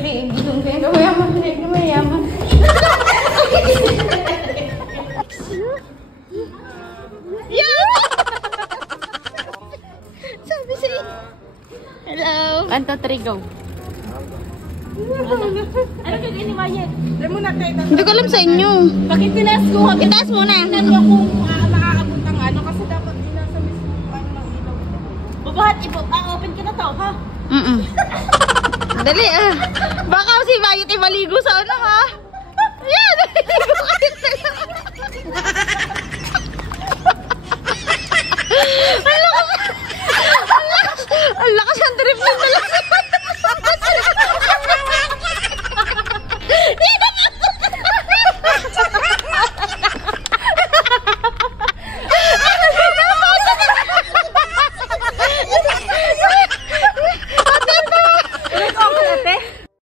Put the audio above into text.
Dali, gilong kayo. Mayaman, mayaman. Sabi sa'yo. Hello. 1, 2, 3, go. Ano gagawin ni Mayet? Hindi ko alam sa inyo. Bakit tinaas ko? Itaas muna. Tinanong ako nakakabot ang ano kasi dapat dinasa mismo ano ng ilaw. Babahat, open ka na to, ha? Dali Baka si Mayet maligo sa ano ha? Yan! Maligo kayo sila.